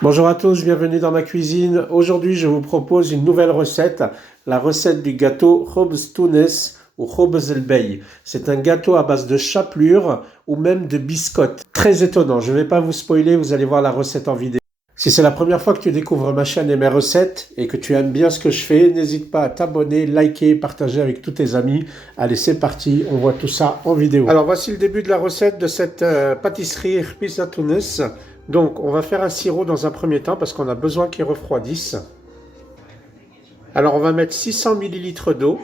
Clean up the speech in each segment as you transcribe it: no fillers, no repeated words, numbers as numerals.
Bonjour à tous, bienvenue dans ma cuisine. Aujourd'hui, je vous propose une nouvelle recette, la recette du gâteau Khobz Tunis ou Khobz el Bey. C'est un gâteau à base de chapelure ou même de biscottes. Très étonnant, je ne vais pas vous spoiler, vous allez voir la recette en vidéo. Si c'est la première fois que tu découvres ma chaîne et mes recettes et que tu aimes bien ce que je fais, n'hésite pas à t'abonner, liker, partager avec tous tes amis. Allez, c'est parti, on voit tout ça en vidéo. Alors voici le début de la recette de cette pâtisserie Khobz Tunis. Donc, on va faire un sirop dans un premier temps parce qu'on a besoin qu'il refroidisse. Alors, on va mettre 600 ml d'eau.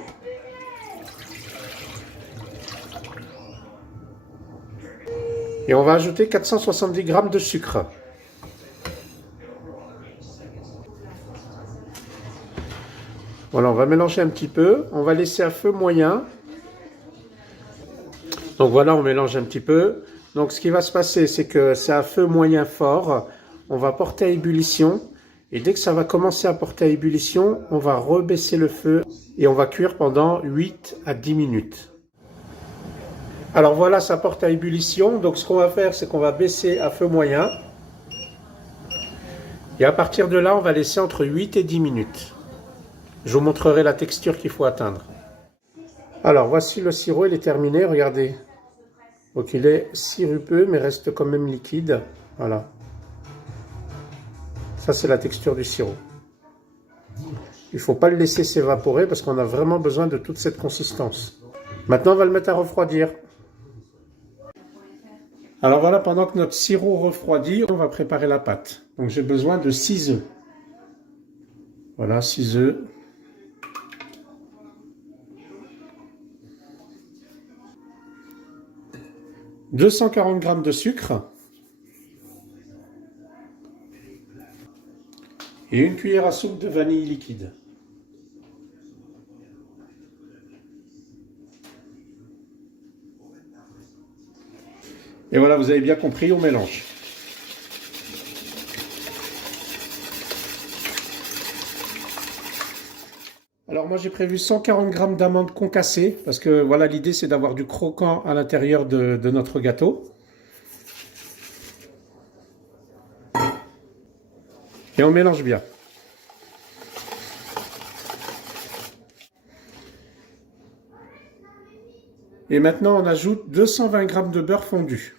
Et on va ajouter 470 g de sucre. Voilà, on va mélanger un petit peu. On va laisser à feu moyen. Donc voilà, on mélange un petit peu. Donc ce qui va se passer, c'est que c'est à feu moyen fort. On va porter à ébullition. Et dès que ça va commencer à porter à ébullition, on va rebaisser le feu et on va cuire pendant 8 à 10 minutes. Alors voilà, ça porte à ébullition. Donc ce qu'on va faire, c'est qu'on va baisser à feu moyen. Et à partir de là, on va laisser entre 8 et 10 minutes. Je vous montrerai la texture qu'il faut atteindre. Alors voici le sirop, il est terminé, regardez. Donc il est sirupeux mais reste quand même liquide. Voilà. Ça c'est la texture du sirop. Il ne faut pas le laisser s'évaporer parce qu'on a vraiment besoin de toute cette consistance. Maintenant on va le mettre à refroidir. Alors voilà, pendant que notre sirop refroidit, on va préparer la pâte. Donc j'ai besoin de 6 œufs. Voilà, 6 œufs. « 240 g de sucre et une cuillère à soupe de vanille liquide. Et voilà, vous avez bien compris, on mélange. Alors moi j'ai prévu 140 g d'amandes concassées parce que voilà, l'idée c'est d'avoir du croquant à l'intérieur de notre gâteau. Et on mélange bien. Et maintenant on ajoute 220 g de beurre fondu.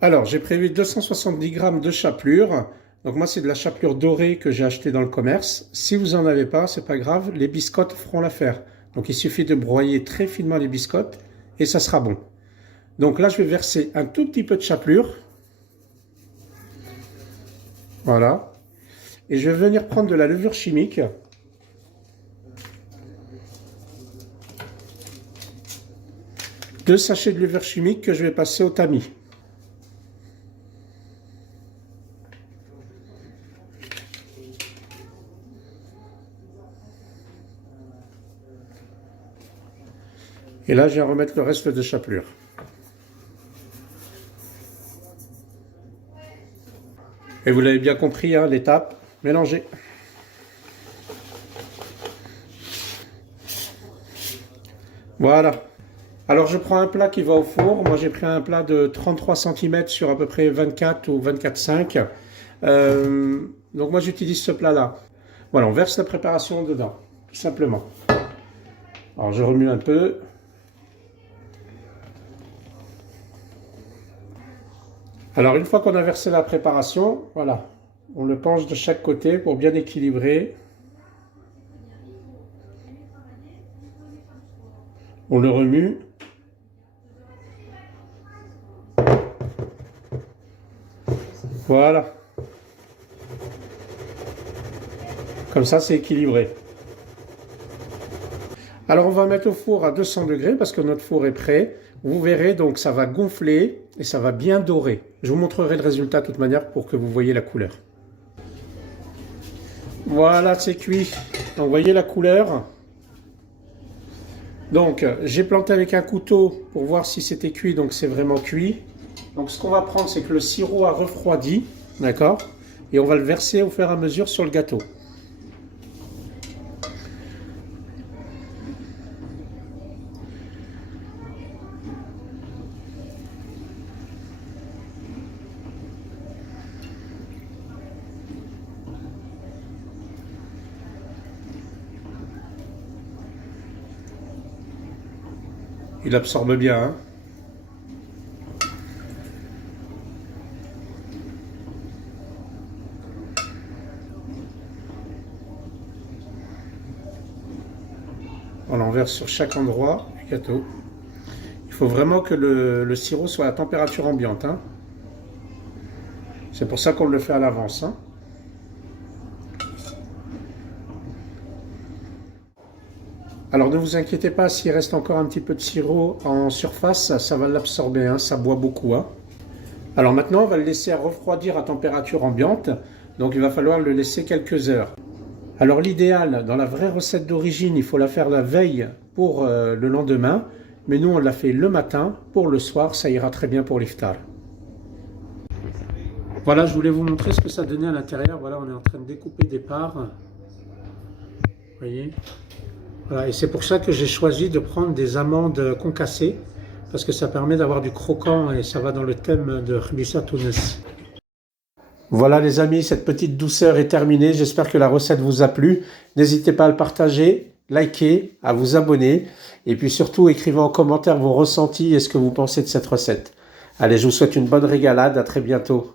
Alors, j'ai prévu 270 g de chapelure. Donc moi, c'est de la chapelure dorée que j'ai achetée dans le commerce. Si vous n'en avez pas, c'est pas grave, les biscottes feront l'affaire. Donc il suffit de broyer très finement les biscottes et ça sera bon. Donc là, je vais verser un tout petit peu de chapelure. Voilà. Et je vais venir prendre de la levure chimique. Deux sachets de levure chimique que je vais passer au tamis. Et là, je vais remettre le reste de chapelure. Et vous l'avez bien compris, hein, l'étape, mélanger. Voilà. Alors, je prends un plat qui va au four. Moi, j'ai pris un plat de 33 cm sur à peu près 24 ou 24,5. Donc, moi, j'utilise ce plat-là. Voilà, on verse la préparation dedans, tout simplement. Alors, je remue un peu. Alors, une fois qu'on a versé la préparation, voilà, on le penche de chaque côté pour bien équilibrer. On le remue. Voilà. Comme ça, c'est équilibré. Alors, on va mettre au four à 200 degrés parce que notre four est prêt. Vous verrez, donc, ça va gonfler et ça va bien dorer. Je vous montrerai le résultat de toute manière pour que vous voyez la couleur. Voilà, c'est cuit. Donc, vous voyez la couleur. Donc, j'ai planté avec un couteau pour voir si c'était cuit. Donc, c'est vraiment cuit. Donc, ce qu'on va prendre, c'est que le sirop a refroidi. D'accord? Et on va le verser au fur et à mesure sur le gâteau. Il absorbe bien, hein. On l'enverse sur chaque endroit du gâteau. Il faut vraiment que le sirop soit à température ambiante, hein. C'est pour ça qu'on le fait à l'avance, hein. Alors ne vous inquiétez pas, s'il reste encore un petit peu de sirop en surface, ça va l'absorber, hein, ça boit beaucoup, hein. Alors maintenant, on va le laisser refroidir à température ambiante, donc il va falloir le laisser quelques heures. Alors l'idéal, dans la vraie recette d'origine, il faut la faire la veille pour le lendemain, mais nous on l'a fait le matin, pour le soir, ça ira très bien pour l'iftar. Voilà, je voulais vous montrer ce que ça donnait à l'intérieur. Voilà, on est en train de découper des parts. Vous voyez? Voilà, et c'est pour ça que j'ai choisi de prendre des amandes concassées, parce que ça permet d'avoir du croquant et ça va dans le thème de Khbisa Tunis. Voilà les amis, cette petite douceur est terminée. J'espère que la recette vous a plu. N'hésitez pas à le partager, liker, à vous abonner. Et puis surtout, écrivez en commentaire vos ressentis et ce que vous pensez de cette recette. Allez, je vous souhaite une bonne régalade. À très bientôt.